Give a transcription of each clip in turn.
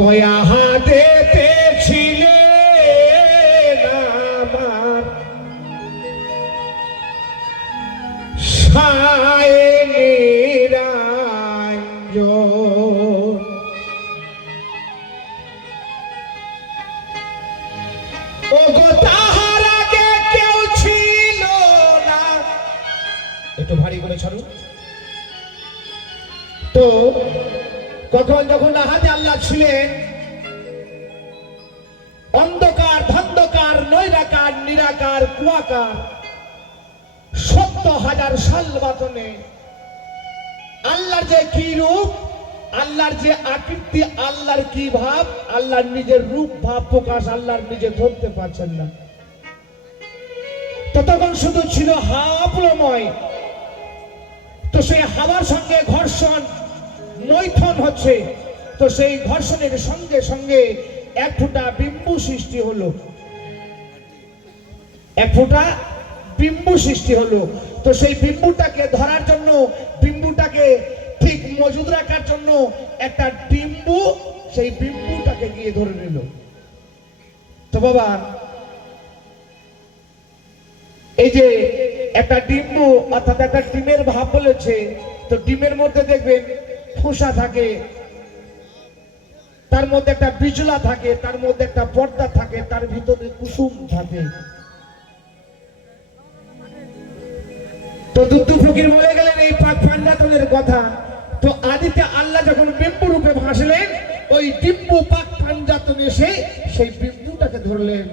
গয়া হাতেতে ছিলে আমার সায়নিরাঞ্জন ওগো তাহার আগে কেউ ছিল না। একটু ভারী করে ছাড়ুন। তো কখন যখন আহাজে আল্লাহ ছিলেন, অন্ধকার, ধন্ধকার, নৈরাকার, নিরাকার, কুয়াকার সত্তর হাজার সাল বাতনে আল্লাহর যে কি রূপ, আল্লাহর যে আকৃতি, আল্লাহর কি ভাব, আল্লাহর নিজের রূপ, ভাব প্রকাশ আল্লাহর নিজে ধরতে পারছেন না। তো তখন শুধু ছিল হাওয়া প্রময় তো সেই হাওয়ার সঙ্গে ঘর্ষণ মৈথন হচ্ছে। তো সেই ঘর্ষণের সঙ্গে সঙ্গে এক ফোঁটা বিম্বু সৃষ্টি হলো। এক ফোঁটা বিম্বু সৃষ্টি হলো। তো সেই বিম্বুটাকে ধরার জন্য, বিম্বুটাকে ঠিক মজুদ রাখার জন্য একটা ডিম্বু সেই বিম্বুটাকে গিয়ে ধরে নিল। তো বাবা, এই যে একটা ডিম্বু অর্থাৎ একটা ডিমের ভাব বলেছে, তো ডিমের মধ্যে দেখবেন খোসা থাকে, তার মধ্যে একটা বিজলা থাকে, তার মধ্যে একটা পর্দা থাকে, তার ভিতরে কুসুম থাকে। তো ফকির বলে গেলেন, এই কথা। তো আদিতে আল্লাহ যখন বিম্বু রূপে ভাসলেন, ওই ডিম্বু পাক এসে সেই বিম্বুটাকে ধরলেন।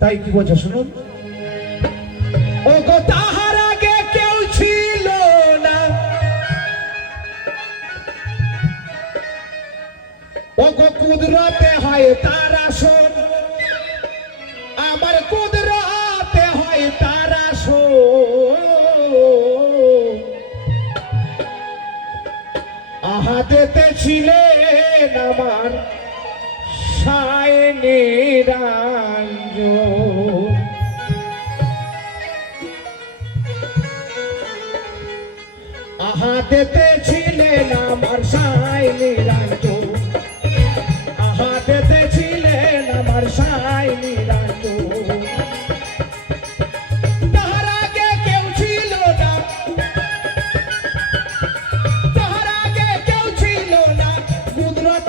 তাই কি বলছে শুনুন? ও গো কুদরতে হয় তার আসন। আমার কুদরতে হয় তার আসন। আহাদেতে ছিলেন আমার সায়নিরাঞ্জন আহাদেতে ছিলেন আমার নিরঞ্জন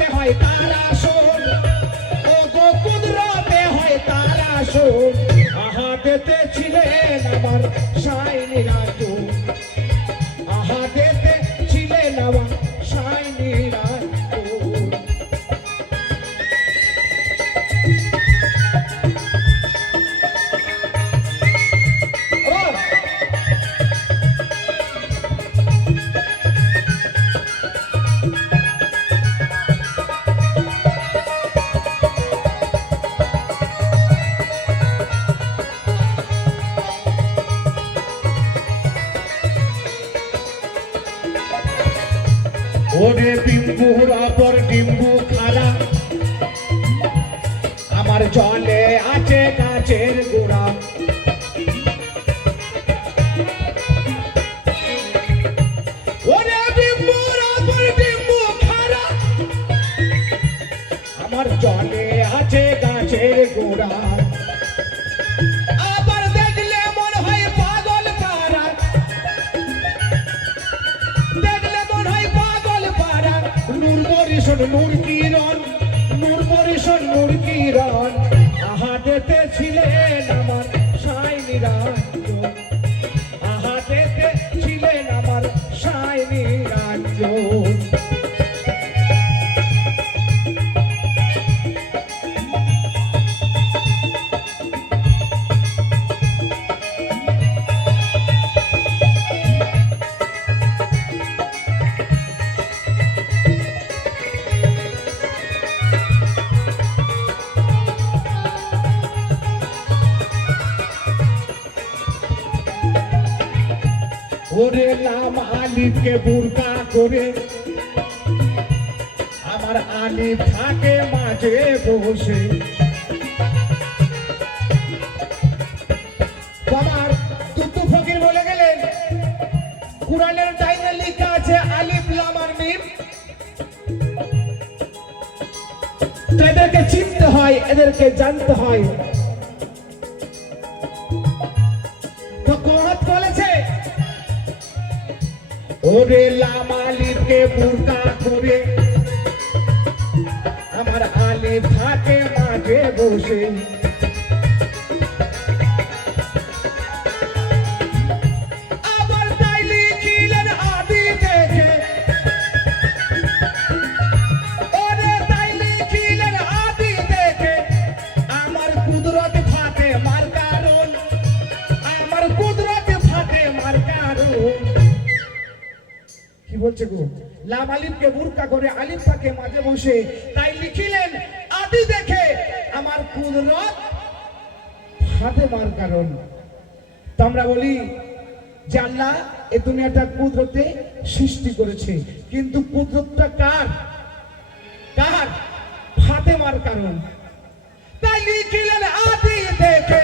কুদরতে হয় তার আসন ও গো কুদরতে হয় তার আসন আহাদেতে ছিলেন আমার সাই নিরঞ্জন আহাদেতে ছিলেন আমার সাই নিরঞ্জন আমার জলে আছে গাছের গোড়া। আহাটেতে ছিলেন ওরে নাম আলিফকে বুরকা করে। আমার আলিফ থাকে মাঝে বসে। আমার তুতু ফকির বলে গেলেন, কোরআনের ডাইনে লেখা আছে আলিফ, লাম আর মিম। এদেরকে চিনতে হয়, এদেরকে জানতে হয়। ওরে লামালিকে বুরকা করে আমার আলে থাকে মাঝে বসে। বলছে গো লাম আলিফকে বুরকা করে আলিফ থাকে মাঝে বসে। তাই লিখিলেন, আদি দেখে আমার কুদরত ফাটে মার কারণ। তো আমরা বলি যে আল্লাহ এ দুনিয়াটা কুদরতে সৃষ্টি করেছে। কিন্তু কুদরতটা কার? কার? ফাতেমার কারণ। তাই লিখিলেন, আদি দেখে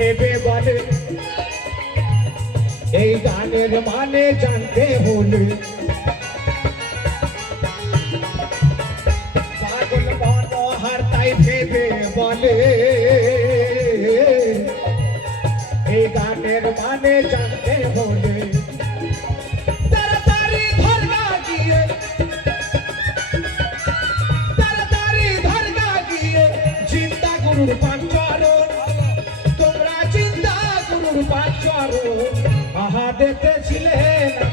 ভেবে বলে। এই গানের মানে জানতে হলে পাগল মনোহার তাই ভেবে বলে। এই গানের মানে জানতে গুরুর পাঞ্চরণ আহা দেখেছিলেন?